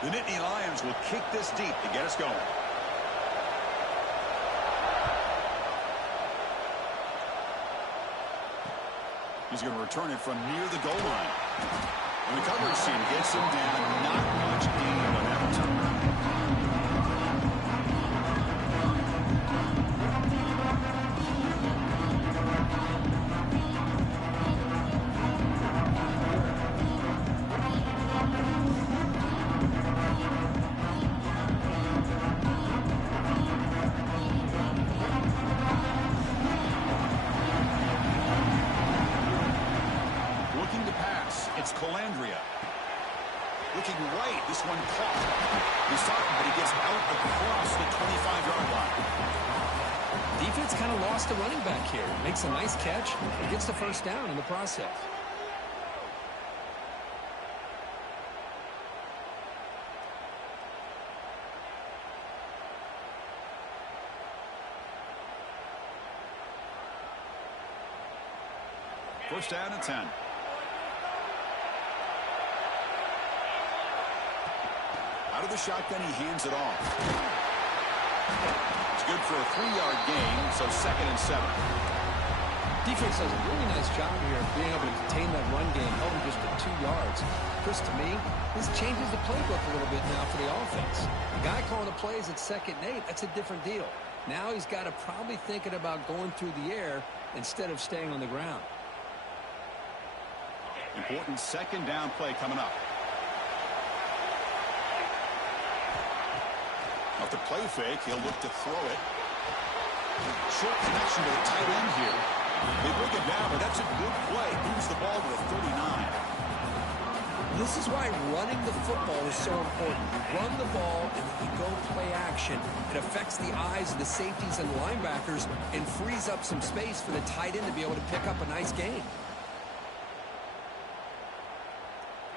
The Nittany Lions will kick this deep to get us going. He's going to return it from near the goal line. And the coverage team gets him down. Not much gain on that return. Colandrea. Looking right. This one caught. He's talking, but he gets out across the 25-yard line. Defense kind of lost a running back here. Makes a nice catch and gets the first down in the process. First down and 10. Out of the shotgun, he hands it off. It's good for a 3-yard gain, so 2nd and 7. Defense does a really nice job here of being able to contain that run game, held him just at 2 yards. Chris, to me, this changes the playbook a little bit now for the offense. The guy calling the plays at 2nd and 8, that's a different deal. Now he's got to probably thinking about going through the air instead of staying on the ground. Important 2nd down play coming up. Off the play fake, he'll look to throw it. Short connection to the tight end here. They bring it down, but that's a good play. Moves the ball to the 39. This is why running the football is so important. You run the ball, and then you go play action. It affects the eyes of the safeties and linebackers and frees up some space for the tight end to be able to pick up a nice gain.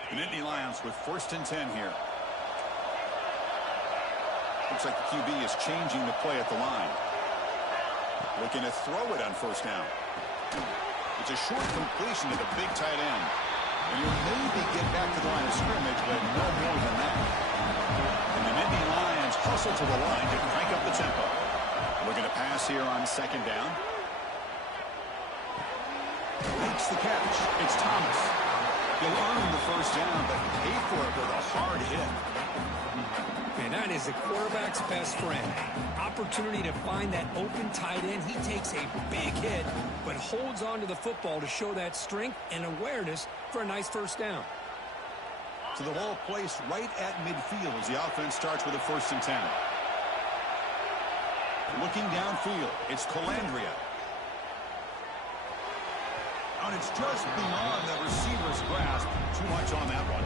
The Nittany Lions with 1st and 10 here. Looks like the QB is changing the play at the line. Looking to throw it on 1st down. It's a short completion to the big tight end. And you'll maybe get back to the line of scrimmage, but no more than that. And the Nittany Lions hustle to the line to crank up the tempo. Looking to pass here on 2nd down. Makes the catch. It's Thomas. He'll earn the 1st down, but pay for it with a hard hit. And that is the quarterback's best friend. Opportunity to find that open tight end. He takes a big hit, but holds on to the football to show that strength and awareness for a nice 1st down. So the ball placed right at midfield as the offense starts with a 1st and 10. Looking downfield, it's Colandrea. And it's just beyond the receiver's grasp. Too much on that one.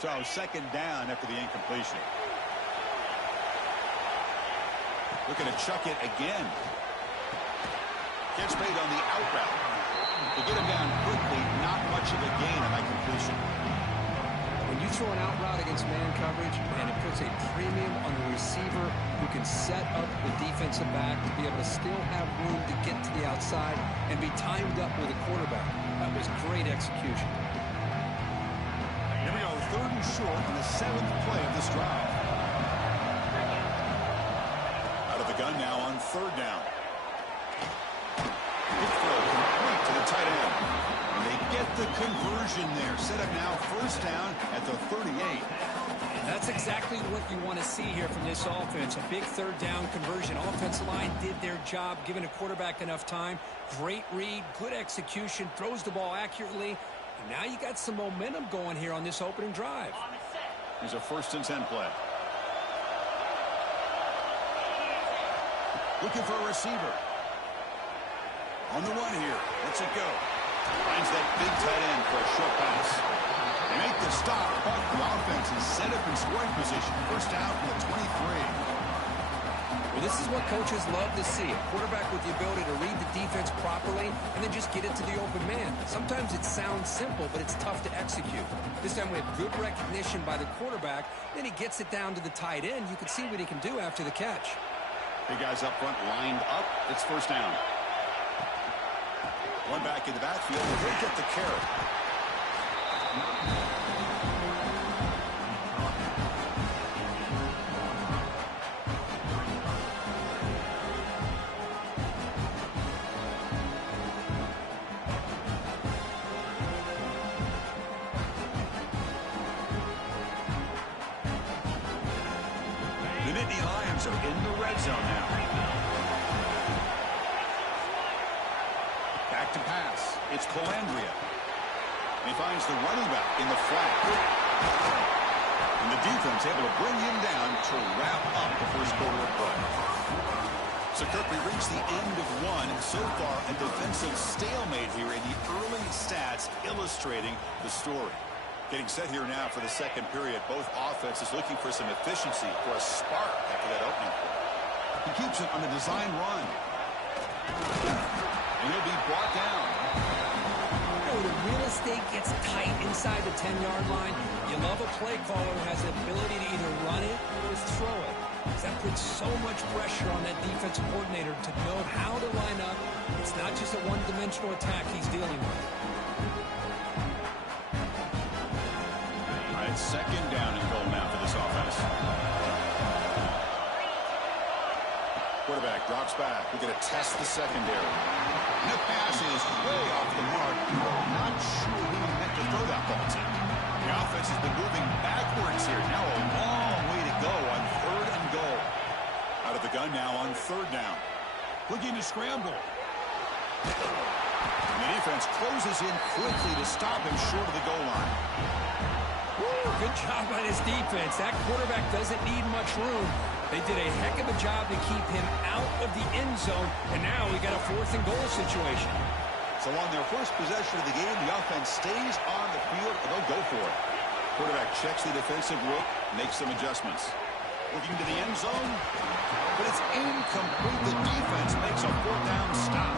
So 2nd down after the incompletion. Looking to chuck it again. Gets made on the out route. To get him down quickly, not much of a gain on that completion. When you throw an out route against man coverage, and it puts a premium on the receiver who can set up the defensive back to be able to still have room to get to the outside and be timed up with a quarterback. That was great execution. Here we go, 3rd and short on the 7th play of this drive. Out of the gun now on 3rd down. Quick throw complete to the tight end. And they get the conversion there. Set up now 1st down at the 38. That's exactly what you want to see here from this offense. A big 3rd down conversion. Offensive line did their job, giving a quarterback enough time. Great read, good execution, throws the ball accurately. And now you got some momentum going here on this opening drive. Here's a 1st and 10 play. Looking for a receiver. On the run here. Lets it go. Finds that big tight end for a short pass. They make the stop, but the offense is set up in scoring position. 1st down from the 23. Well, this is what coaches love to see. A quarterback with the ability to read the defense properly and then just get it to the open man. Sometimes it sounds simple, but it's tough to execute. This time we have good recognition by the quarterback. Then he gets it down to the tight end. You can see what he can do after the catch. Big guys up front lined up. It's first down. One back in the backfield. He'll get the carry. The Nittany Lions are in the red zone now. Back to pass. It's Colandrea. He finds the running back in the flat. And the defense able to bring him down to wrap up the first quarter of play. So, Kirk, we reached the end of one. So far, a defensive stalemate here in the early stats illustrating the story. Getting set here now for the second period. Both offenses looking for some efficiency, for a spark after that opening play. He keeps it on the design run. And he'll be brought down. When the real estate gets tight inside the 10-yard line, you love a play caller who has the ability to either run it or throw it. That puts so much pressure on that defensive coordinator to know how to line up. It's not just a one-dimensional attack he's dealing with. Second down and goal now for this offense. Quarterback drops back. We're going to test the secondary. And the pass is way off the mark. Not sure who he meant to throw that ball to. The offense has been moving backwards here. Now a long way to go on third and goal. Out of the gun now on third down. Looking to scramble. And the defense closes in quickly to stop him short of the goal line. Good job by this defense. That quarterback doesn't need much room. They did a heck of a job to keep him out of the end zone, and now we got a fourth and goal situation. So on their first possession of the game, the offense stays on the field, and they'll go for it. Quarterback checks the defensive look, makes some adjustments. Looking to the end zone, but it's incomplete. The defense makes a fourth down stop.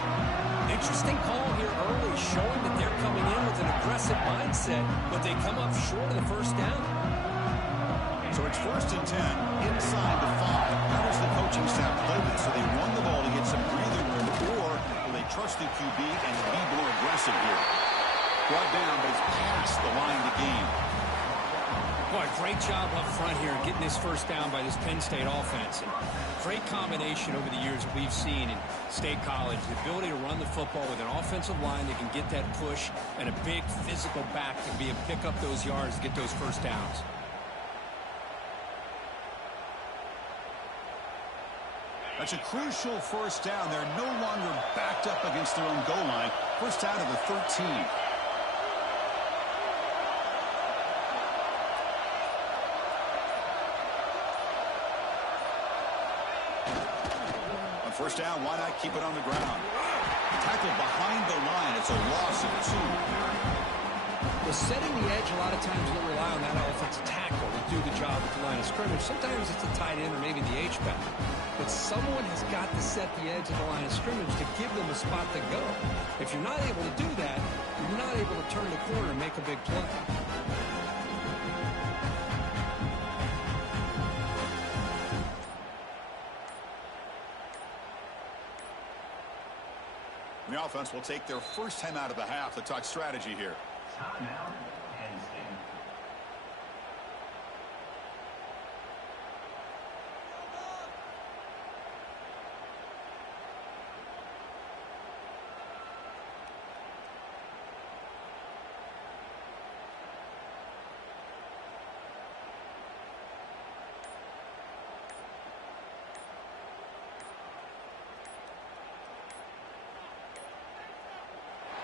Interesting call here early, showing that they're coming in with an aggressive mindset, but they come up short of the first down. So it's 1st and 10, inside the 5. How does the coaching staff play this? So they run the ball to get some breathing room, or will they trust the QB and be more aggressive here? Brought down, but it's past the line of the game. Boy, great job up front here getting this first down by this Penn State offense. And great combination over the years that we've seen in State College. The ability to run the football with an offensive line that can get that push and a big physical back to be able to pick up those yards and get those first downs. That's a crucial first down. They're no longer backed up against their own goal line. First out of the 13. First down, why not keep it on the ground? Tackled behind the line. It's a loss of 2. Well, setting the edge, a lot of times we'll rely on that offensive tackle to do the job at the line of scrimmage. Sometimes it's a tight end or maybe the H-back. But someone has got to set the edge of the line of scrimmage to give them a spot to go. If you're not able to do that, you're not able to turn the corner and make a big play. The offense will take their first time out of the half to talk strategy here. Timeout, Penn State.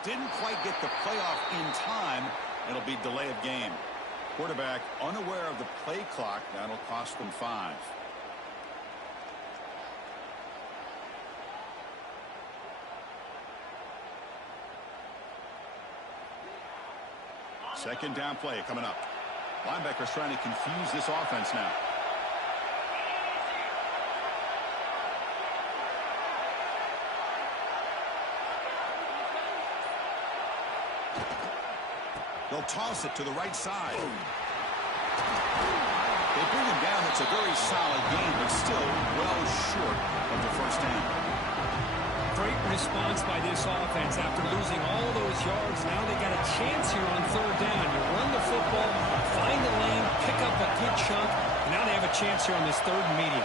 Didn't quite get the playoff in time. It'll be delay of game. Quarterback unaware of the play clock. That'll cost them 5. Second down play coming up. Linebackers trying to confuse this offense now. They'll toss it to the right side. They bring him down. It's a very solid game, but still well short of the first down. Great response by this offense after losing all those yards. Now they got a chance here on third down. You run the football, find the lane, pick up a good chunk, and now they have a chance here on this third and medium.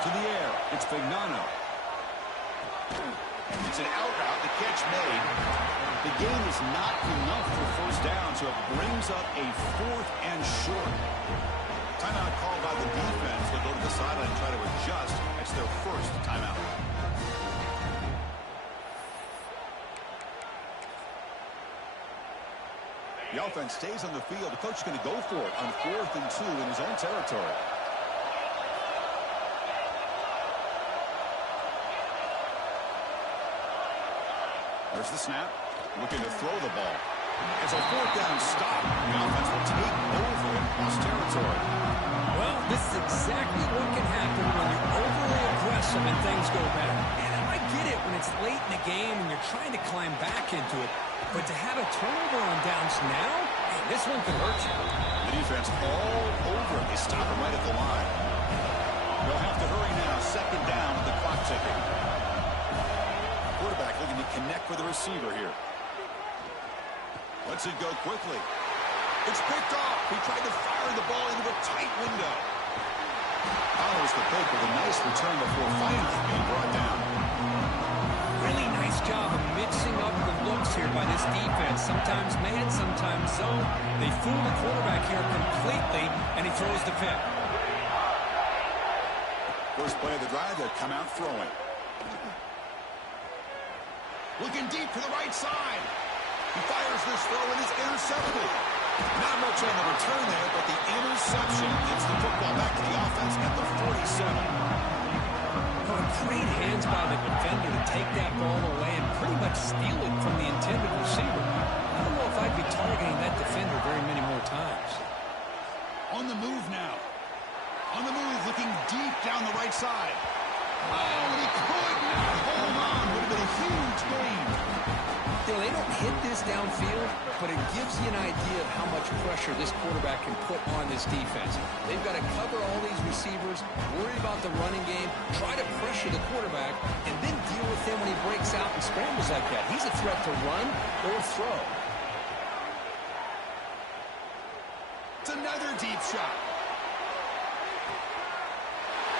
To the air, it's Vignano. It's an out route, the catch made. The gain is not enough for first down, so it brings up a 4th and short. Timeout called by the defense. They'll go to the sideline and try to adjust. It's their first timeout. The offense stays on the field. The coach is going to go for it on 4th and 2 in his own territory. There's the snap. Looking to throw the ball. It's a 4th down stop. The offense will take over in cross territory. Well, this is exactly what can happen when you're overly aggressive and things go bad. And I get it when it's late in the game and you're trying to climb back into it. But to have a turnover on downs now, hey, this one could hurt you. The defense all over it. They stop him right at the line. They'll have to hurry now. 2nd down with the clock ticking. Quarterback looking to connect with the receiver here. Lets it go quickly. It's picked off. He tried to fire the ball into a tight window. Follows the pick with a nice return before finally being brought down. Really nice job of mixing up the looks here by this defense. Sometimes man, sometimes zone. They fool the quarterback here completely, and he throws the pick. First play of the drive, they'll come out throwing. Looking deep to the right side. He fires this throw and is intercepted. Not much on the return there, but the interception gets the football back to the offense at the 47. Oh, great hands by the defender to take that ball away and pretty much steal it from the intended receiver. I don't know if I'd be targeting that defender very many more times. On the move now. On the move, looking deep down the right side. Oh, and he could not hold on. Would have been a huge gain. You know, they don't hit this downfield, but it gives you an idea of how much pressure this quarterback can put on this defense. They've got to cover all these receivers, worry about the running game, try to pressure the quarterback, and then deal with him when he breaks out and scrambles like that. He's a threat to run or throw. It's another deep shot.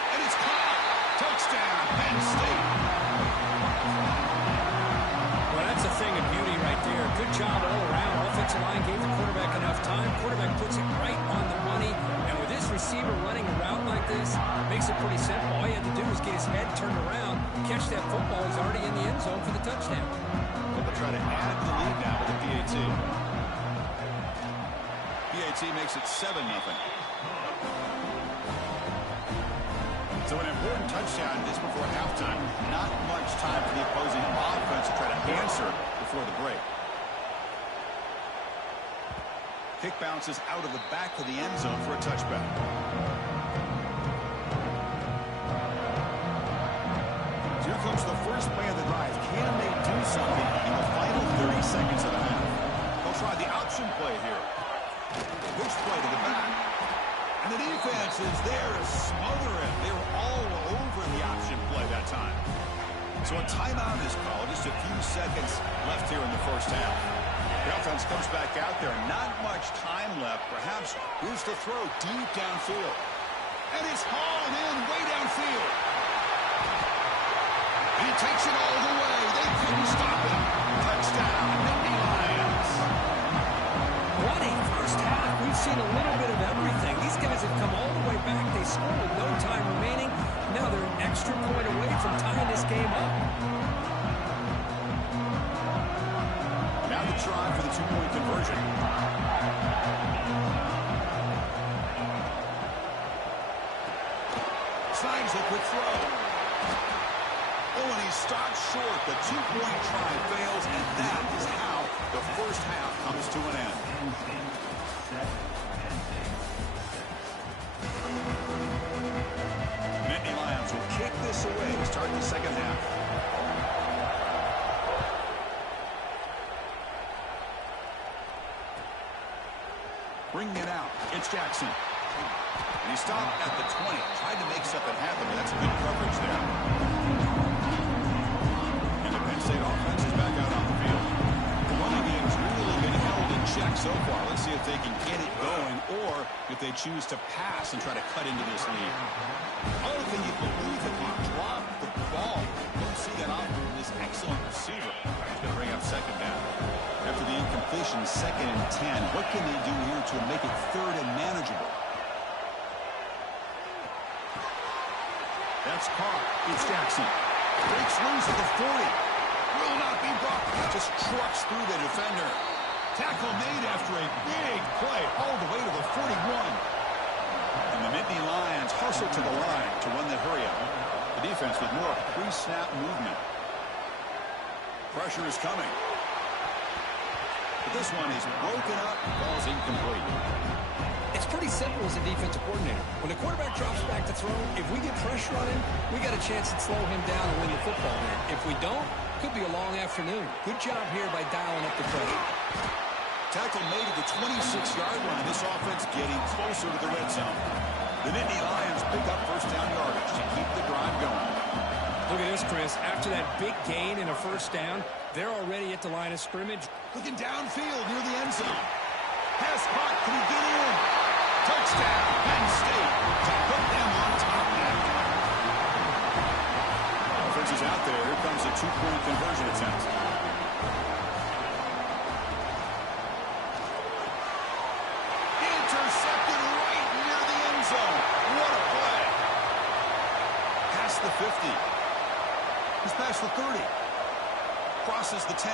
And it's caught. Touchdown, Penn State. Well, that's a thing of beauty right there. Good job all around. Offensive line gave the quarterback enough time. Quarterback puts it right on the money. And with this receiver running a route like this, makes it pretty simple. All you have to do is get his head turned around, catch that football. He's already in the end zone for the touchdown. They'll try to add to the lead now with the PAT. PAT makes it 7-0. So an important touchdown just before halftime. Not much time for the opposing offense to try to answer before the break. Kick bounces out of the back of the end zone for a touchback. So here comes the first play of the drive. Can they do something in the final 30 seconds of the half? They'll try the option play here. Pitch play to the back. And the defense is there to smother it. They were all over the option play that time. So a timeout is called. Just a few seconds left here in the first half. The offense comes back out there. Not much time left. Perhaps here's the throw deep downfield. And it's hauled in way downfield. And he takes it all the way. They couldn't stop him. Touchdown, Nittany Lions. What a first half. We've seen a little bit of everything. These guys have come all the way back. They scored with no time remaining. Now they're an extra point away from tying this game up. Now the try for the two-point conversion. Slides a quick throw. Oh, and he stopped short. The two-point try fails, and that is how the first half comes to an end. Nittany Lions will kick this away to start the second half. It's Jackson. And he stopped at the 20. Tried to make something happen, but that's good coverage there. And the Penn State offense is back out on the field. The running game's really been held in check so far. Let's see if they can get it going or if they choose to pass and try to cut into this lead. Oh, can you believe that he dropped the ball? Don't see that often from this excellent receiver. He's going to bring up second down. After the incompletion, 2nd and 10. What can they do here to make it 3rd and manageable? That's caught. It's Jackson. Breaks loose at the 40. Will not be brought. Just trucks through the defender. Tackle made after a big play all the way to the 41. And the Nittany Lions hustle to the line to run that hurry up. The defense with more pre-snap movement. Pressure is coming. But this one is broken up. Ball's incomplete. It's pretty simple as a defensive coordinator. When the quarterback drops back to throw, if we get pressure on him, we got a chance to slow him down and win the football game. If we don't, could be a long afternoon. Good job here by dialing up the pressure. Tackle made at the 26-yard line. This offense getting closer to the red zone. The Nittany Lions pick up first down yardage to keep the drive going. Look at this, Chris. After that big gain and a first down, they're already at the line of scrimmage. Looking downfield near the end zone. Pass caught. Can he get in? Touchdown, Penn State, to put them on top now. Offense is out there. Here comes a 2-point conversion attempt. Intercepted right near the end zone. What a play. Past the 50. He's past the 30. Crosses the 10.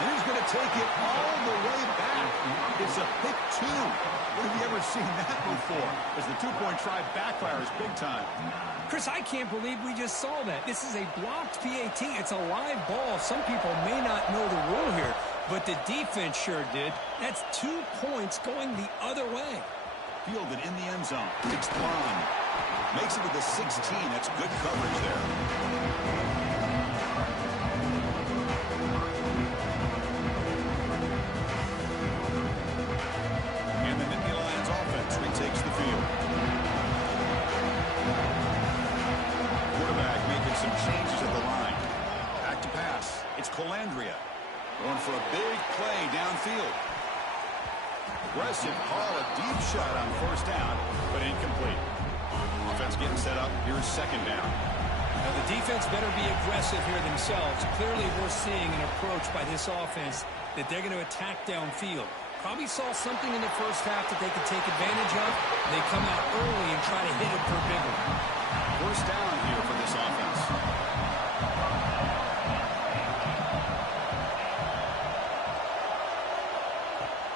And he's going to take it all the way back. It's a pick 2. What have you ever seen that before? As the 2-point try backfires big time. Chris, I can't believe we just saw that. This is a blocked PAT. It's a live ball. Some people may not know the rule here, but the defense sure did. That's 2 points going the other way. Fielded in the end zone. It's Thrawn. Makes it to the 16. That's good coverage there. Takes the field. Quarterback making some changes at the line. Back to pass. It's Colandrea. Going for a big play downfield. Aggressive call, a deep shot on first down, but incomplete. Offense getting set up. Here's second down. Now the defense better be aggressive here themselves. Clearly we're seeing an approach by this offense that they're going to attack downfield. Probably saw something in the first half that they could take advantage of. They come out early and try to hit it for a big one. First down here for this offense.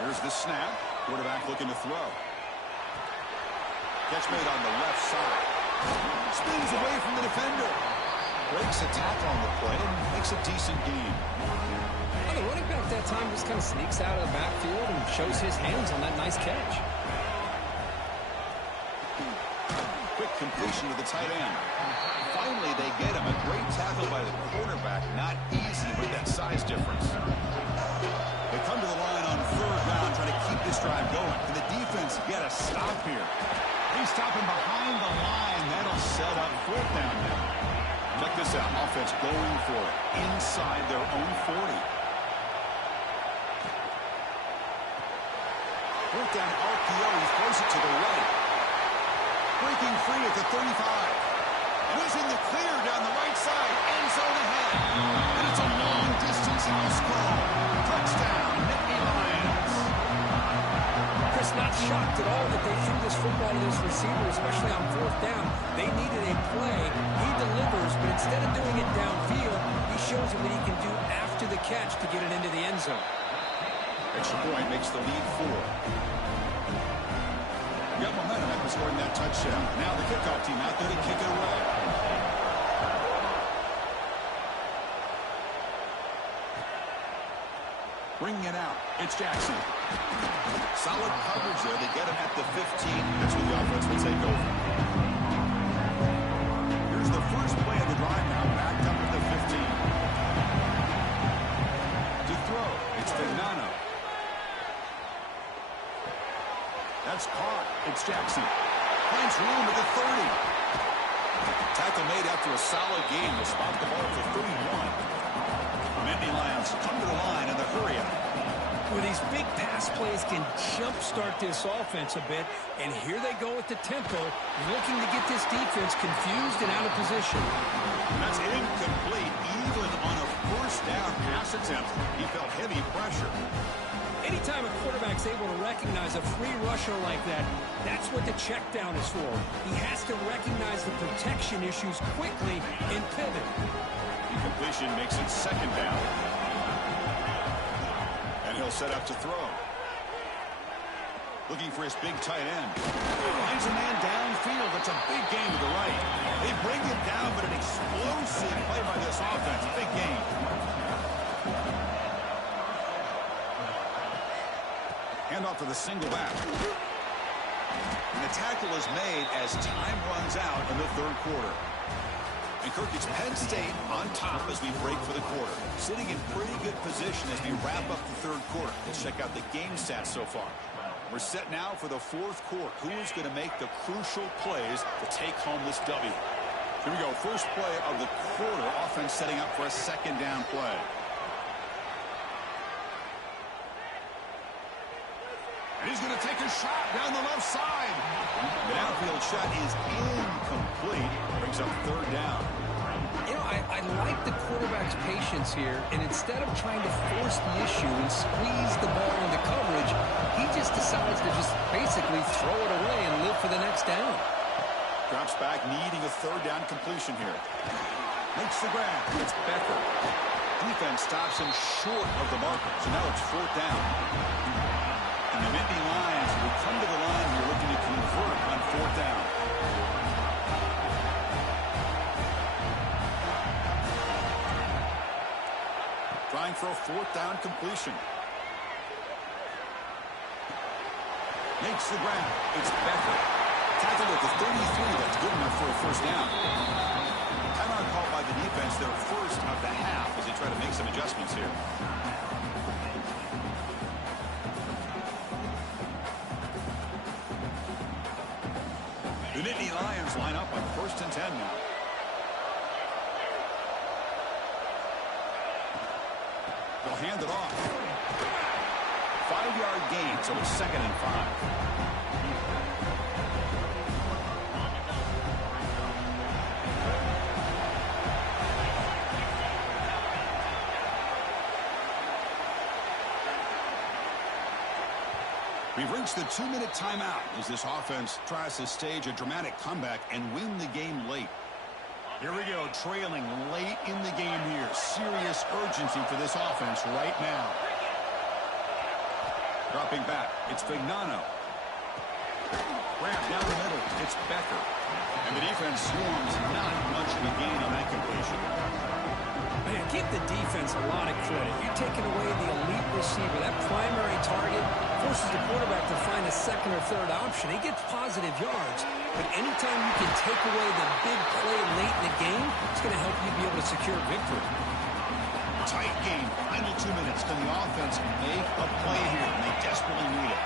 Here's the snap. Quarterback looking to throw. Catch made on the left side. Spins away from the defender. Breaks a tackle on the play and makes a decent gain. The running back that time just kind of sneaks out of the backfield and shows his hands on that nice catch. Quick completion to the tight end. Finally, they get him. A great tackle by the quarterback. Not easy with that size difference. They come to the line on third down, trying to keep this drive going. Can the defense get a stop here? He's stopping behind the line. That'll set up fourth down now. Check this out. Offense going for it inside their own 40. Fourth down, RPO. He throws it to the right. Breaking free at the 35. And he's in the clear down the right side. End zone ahead. And it's a long-distance house call. Touchdown, Nittany Lions. Chris, not shocked at all that they threw this football to this receiver, especially on fourth down. They needed a play. He delivers, but instead of doing it downfield, he shows them what he can do after the catch to get it into the end zone. Extra point makes the lead 4. Got momentum after scoring that touchdown. Now the kickoff team out there to kick it away. Bringing it out. It's Jackson. Solid coverage there. They get him at the 15. That's when the offense will take over. Here's the first play of the drive now. Backed up at the 15. To throw. It's Fagnano. It's caught. It's Jackson. Finds room at the 30. Tackle made after a solid game. They'll spot the ball for 31. Nittany Lions come to the line in the hurry up. Well, these big pass plays can jumpstart this offense a bit, and here they go at the tempo, looking to get this defense confused and out of position. And that's incomplete, even on a first down pass attempt. He felt heavy pressure. Anytime a quarterback's able to recognize a free rusher like that, that's what the check down is for. He has to recognize the protection issues quickly and pivot. Incompletion makes it second down. And he'll set up to throw. Looking for his big tight end. Finds a man downfield. It's a big gain to the right. They bring him down, but an explosive play by this offense. Big gain. Handoff to the single back. And the tackle is made as time runs out in the third quarter. And Kirk, it's Penn State on top as we break for the quarter. Sitting in pretty good position as we wrap up the third quarter. Let's check out the game stats so far. We're set now for the fourth quarter. Who is going to make the crucial plays to take home this W? Here we go. First play of the quarter. Offense setting up for a second down play. And he's going to take a shot down the left side. The downfield shot is incomplete. Brings up third down. You know, I like the quarterback's patience here, and instead of trying to force the issue and squeeze the ball into coverage, he just decides to just basically throw it away and live for the next down. Drops back, needing a third down completion here. Makes the grab. It's Becker. Defense stops him short of the marker, so now it's fourth down. And the Nittany Lions will come to the line here looking to convert on fourth down. Trying for a fourth down completion. Makes the grab. It's Becker. Tackled at the 33. That's good enough for a first down. Timeout called by the defense, their first of the half, as they try to make some adjustments here. The Nittany Lions line up on 1st and 10 now. They'll hand it off. 5-yard gain, so it's 2nd and 5. We've reached the 2-minute timeout as this offense tries to stage a dramatic comeback and win the game late. Here we go, trailing late in the game here. Serious urgency for this offense right now. Dropping back, it's Vignano. Grab down the middle, it's Becker. And the defense swarms, not much of a gain on that completion. Man, give the defense a lot of credit. You're taking away the elite receiver. That primary target forces the quarterback to find a second or third option. He gets positive yards, but anytime you can take away the big play late in the game, it's going to help you be able to secure victory. Tight game, final 2 minutes. Can the offense make a play here? And they desperately need it.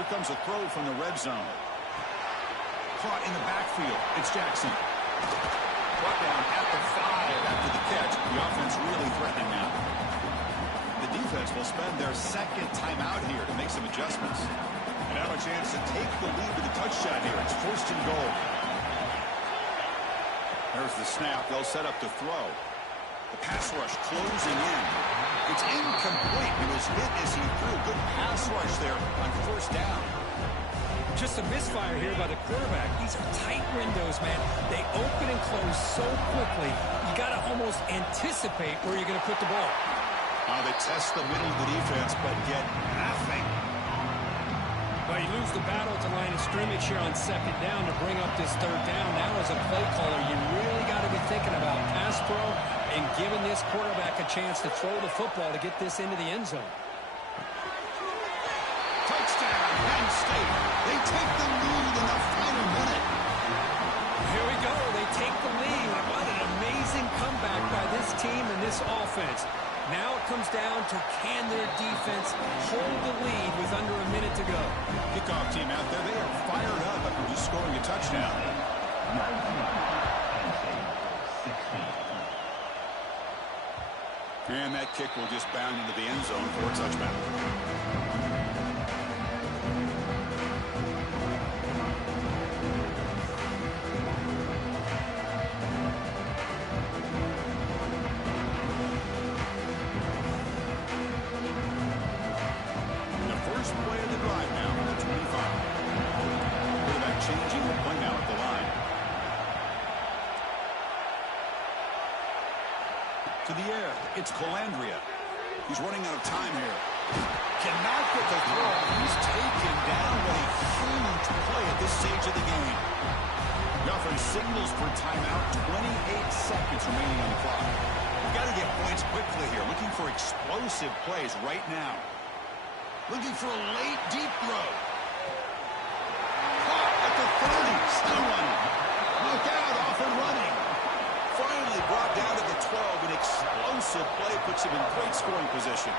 Here comes a throw from the red zone. Caught in the backfield. It's Jackson. Brought down at the 5 after the catch. The offense really threatening now. The defense will spend their second timeout here to make some adjustments. And have a chance to take the lead with a touchdown here. It's 1st and goal. There's the snap. They'll set up to throw. The pass rush closing in. It's incomplete. He was hit as he threw. Good pass rush there on 1st down. Just a misfire here by the quarterback. These are tight windows, man. They open and close so quickly. You got to almost anticipate where you're going to put the ball. They test the middle of the defense, but get nothing. Well, you lose the battle at the line of scrimmage here on 2nd down to bring up this 3rd down. Now, as a play caller, you really got to be thinking about pass pro and giving this quarterback a chance to throw the football to get this into the end zone. Touchdown, Penn State. They take the lead in the final minute. Here we go. They take the lead. What an amazing comeback by this team and this offense. Now it comes down to can their defense hold the lead with under a minute to go. Kickoff team out there, they are fired up after just scoring a touchdown. 19, And that kick will just bound into the end zone for a touchback. Changing the play now at the line. To the air, it's Calandria. He's running out of time here. Cannot get the throw. He's taken down with a huge play at this stage of the game. The offense signals for timeout. 28 seconds remaining on the clock. We've got to get points quickly here. Looking for explosive plays right now. Looking for a late, deep throw. Still running. Look out, off and running. Finally brought down to the 12. An explosive play puts him in great scoring position.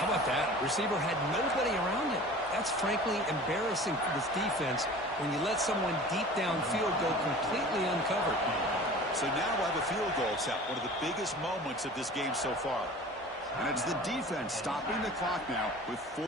How about that? Receiver had nobody around him. That's frankly embarrassing for this defense when you let someone deep downfield go completely uncovered. So now we'll have a field goal attempt, one of the biggest moments of this game so far. And it's the defense stopping the clock now with 4.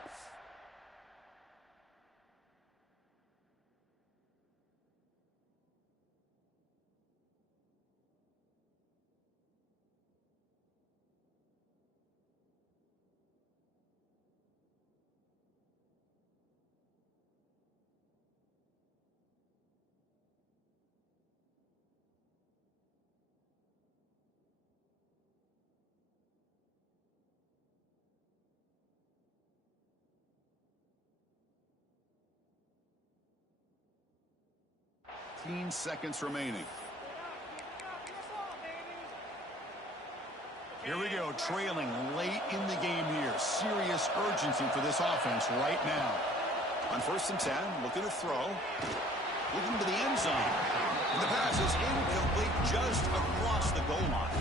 Seconds remaining. Here we go, trailing late in the game here. Serious urgency for this offense right now. On 1st and 10, looking to throw. Looking to the end zone. And the pass is incomplete just across the goal line.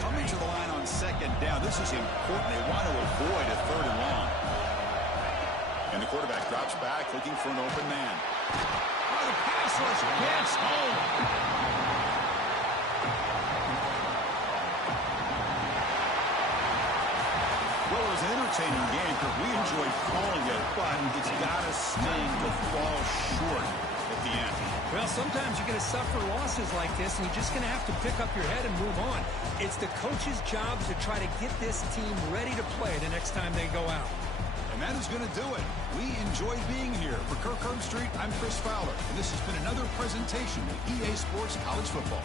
Coming to the line on 2nd down. This is important. They want to avoid a 3rd and long. And the quarterback drops back, looking for an open man. The pass rush gets home. Well, it was an entertaining game because we enjoyed calling it, but it's got to sting to fall short at the end. Well, sometimes you're going to suffer losses like this, and you're just going to have to pick up your head and move on. It's the coach's job to try to get this team ready to play the next time they go out. And that is going to do it. We enjoyed being here. For Kirk Herbstreit, I'm Chris Fowler, and this has been another presentation of EA Sports College Football.